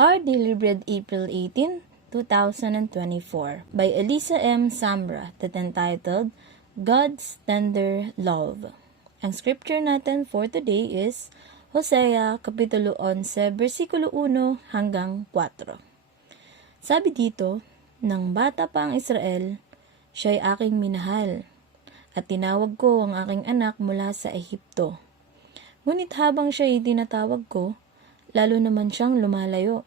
Our Daily Bread, April 18, 2024 by Elisa M. Samra that entitled God's Tender Love. Ang scripture natin for today is Hosea Kapitulo 11, versikulo 1 hanggang 4. Sabi dito, nang bata pa ang Israel, siya'y aking minahal, at tinawag ko ang aking anak mula sa Ehipto. Ngunit habang siya'y tinatawag ko, lalo naman siyang lumalayo.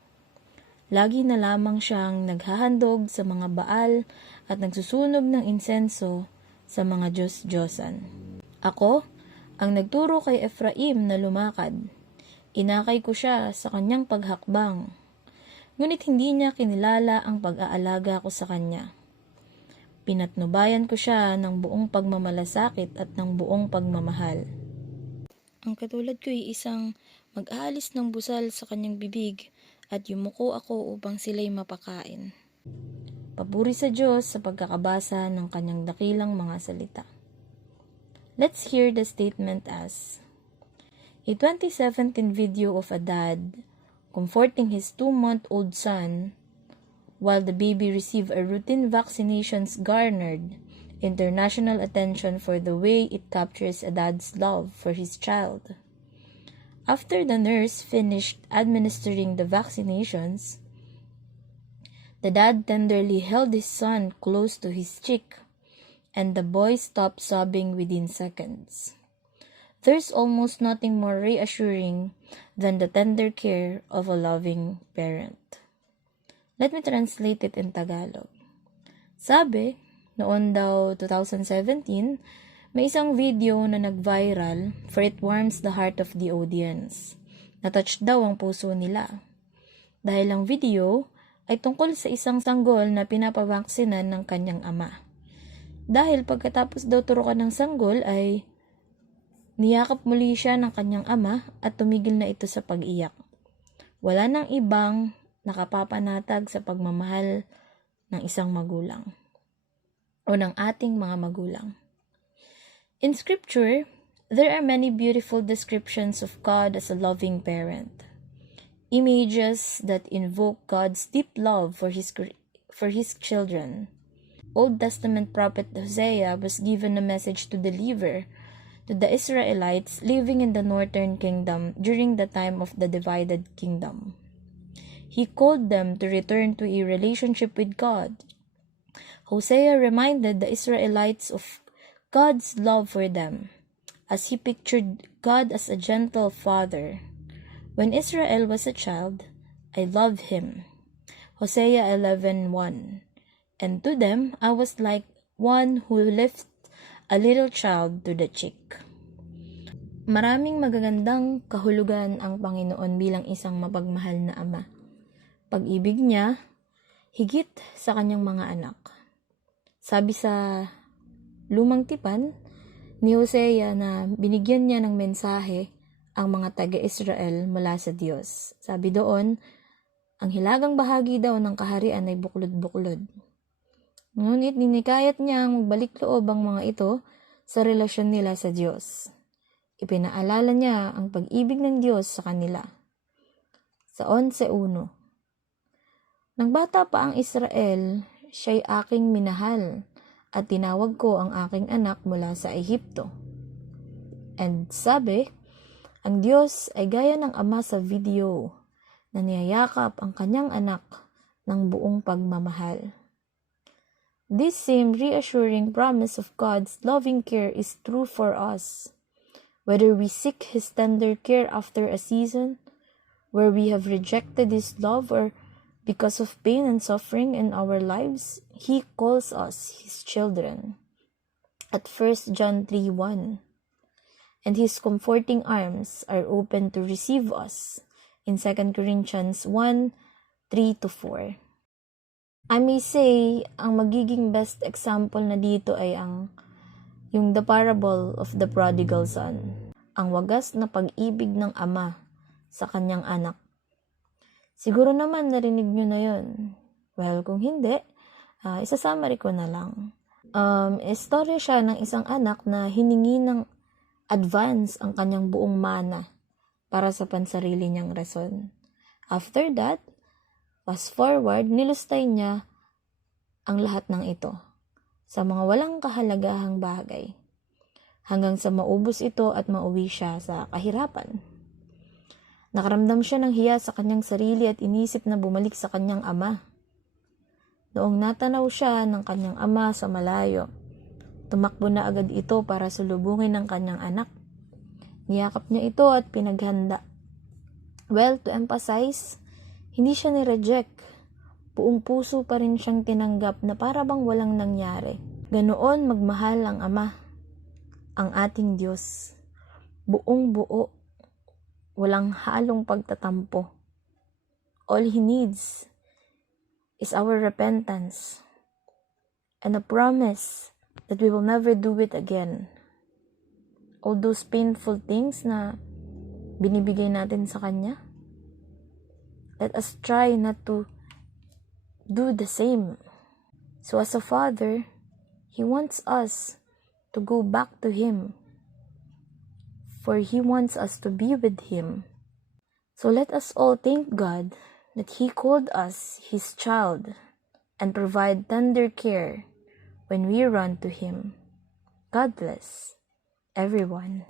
Lagi na lamang siyang naghahandog sa mga baal at nagsusunog ng insenso sa mga Diyos-Diyosan. Ako, ang nagturo kay Ephraim na lumakad. Inakay ko siya sa kanyang paghakbang. Ngunit hindi niya kinilala ang pag-aalaga ko sa kanya. Pinatnubayan ko siya ng buong pagmamalasakit at ng buong pagmamahal. Ang katulad ko ay isang mag-aalis ng busal sa kanyang bibig at yumuko ako upang sila'y mapakain. Papuri sa Diyos sa pagkakabasa ng kanyang dakilang mga salita. Let's hear the statement as a 2017 video of a dad comforting his 2-month-old son while the baby received a routine vaccinations garnered international attention for the way it captures a dad's love for his child. After the nurse finished administering the vaccinations, the dad tenderly held his son close to his cheek, and the boy stopped sobbing within seconds. There's almost nothing more reassuring than the tender care of a loving parent. Let me translate it in Tagalog. Sabi, noon daw 2017, may isang video na nag-viral for it warms the heart of the audience. Natouch daw ang puso nila. Dahil ang video ay tungkol sa isang sanggol na pinapavaksinan ng kanyang ama. Dahil pagkatapos daw turukan ng sanggol ay niyakap muli siya ng kanyang ama at tumigil na ito sa pag-iyak. Wala nang ibang nakapapanatag sa pagmamahal ng isang magulang o ng ating mga magulang. In Scripture, there are many beautiful descriptions of God as a loving parent. Images that invoke God's deep love for his children. Old Testament prophet Hosea was given a message to deliver to the Israelites living in the northern kingdom during the time of the divided kingdom. He called them to return to a relationship with God. Hosea reminded the Israelites of God's love for them, as he pictured God as a gentle father. When Israel was a child, I loved him. Hosea 11:1. And to them, I was like one who lifts a little child to the cheek. Maraming magagandang kahulugan ang Panginoon bilang isang mapagmahal na ama. Pag-ibig niya, higit sa kanyang mga anak. Sabi sa Lumang Tipan ni Hosea na binigyan niya ng mensahe ang mga taga-Israel mula sa Diyos. Sabi doon, ang hilagang bahagi daw ng kaharian ay buklod-buklod. Ngunit ninikayat niya ang magbalik loob ang mga ito sa relasyon nila sa Diyos. Ipinaalala niya ang pag-ibig ng Diyos sa kanila. Sa 11:1. Nang bata pa ang Israel, siya'y aking minahal, at tinawag ko ang aking anak mula sa Ehipto. And sabi, ang Diyos ay gaya ng ama sa video na niyayakap ang kanyang anak ng buong pagmamahal. This same reassuring promise of God's loving care is true for us. Whether we seek His tender care after a season where we have rejected His love or because of pain and suffering in our lives, He calls us His children. At 1 John 3:1, and His comforting arms are open to receive us in 2 Corinthians 1:3-4. I may say, ang magiging best example na dito ay yung the parable of the prodigal son. Ang wagas na pag-ibig ng ama sa kanyang anak. Siguro naman narinig nyo na yun. Well, kung hindi, isasummary ko na lang. Istorya siya ng isang anak na hiningi ng advance ang kanyang buong mana para sa pansarili niyang rason. After that, Fast forward, nilustay niya ang lahat ng ito sa mga walang kahalagahang bagay hanggang sa maubos ito at mauwi siya sa kahirapan. Nakaramdam siya ng hiya sa kanyang sarili at inisip na bumalik sa kanyang ama. Noong natanaw siya ng kanyang ama sa malayo, tumakbo na agad ito para sulubungin ang kanyang anak. Niyakap niya ito at pinaghanda. Well, to emphasize, hindi siya ni-reject. Buong puso pa rin siyang tinanggap na para bang walang nangyari. Ganoon magmahal ang Ama, ang ating Diyos. Buong buo, walang halong pagtatampo. All He needs is our repentance and a promise that we will never do it again. All those painful things na binibigay natin sa Kanya, let us try not to do the same. So as a Father, He wants us to go back to Him, for He wants us to be with Him. So let us all thank God that He called us His child and provide tender care when we run to Him. God bless everyone.